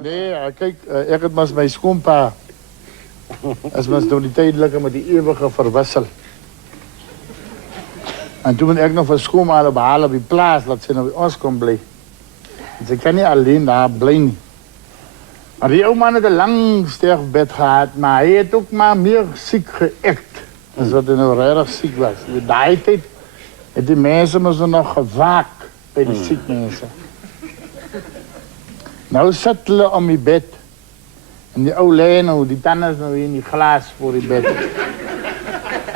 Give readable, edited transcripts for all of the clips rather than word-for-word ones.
Nee, kijk, ik het was mijn schoonpa. Het was door die tijdelijke met die eeuwige verwissel. En toen ben ik nog van schoonma behalen op die plaats, dat ze nog bij ons kon blijven. Dus ik kan niet alleen daar blijven. Maar die oude man had een lang sterfbed gehad, maar hij heeft ook maar meer ziek geëkt. Dus wat hij nou erg ziek was. Die tijd heeft die mensen moesten nog gewaakt bij die ziek mensen. Nou zit hulle om die bed. En die oude lei nou, die tanden is nou in die glas voor die bed.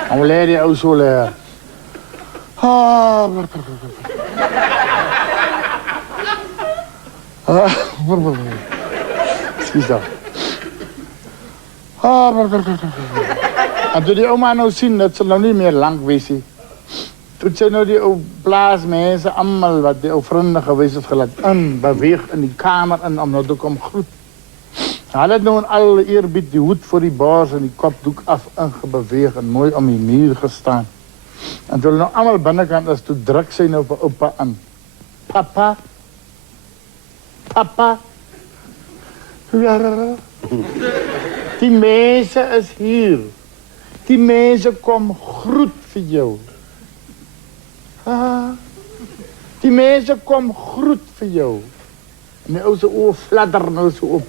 En hoe lei die oude zo lei. Zie dat. En toen die oma nou zien dat ze nou niet meer lang wees. Toen zijn nou die oude blaasmensen, allemaal wat die oude vrienden geweest is, gelaten in, beweeg in die kamer en om nou te komen groet. Hij had nou in alle eerbied die hoed voor die baas en die kopdoek af ingebeweeg en mooi om die muur gestaan. En toen nou allemaal binnenkant is, toen druk zijn op opa aan. Papa? Papa? Ja. Die mensen is hier. Die mensen komen groet voor jou. Die mensen komen groet voor jou. En die oude oor fladderen nou zo op.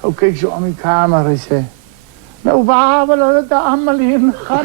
Nou kijk zo aan die kamer en zei, nou waar willen we daar allemaal heen gaan?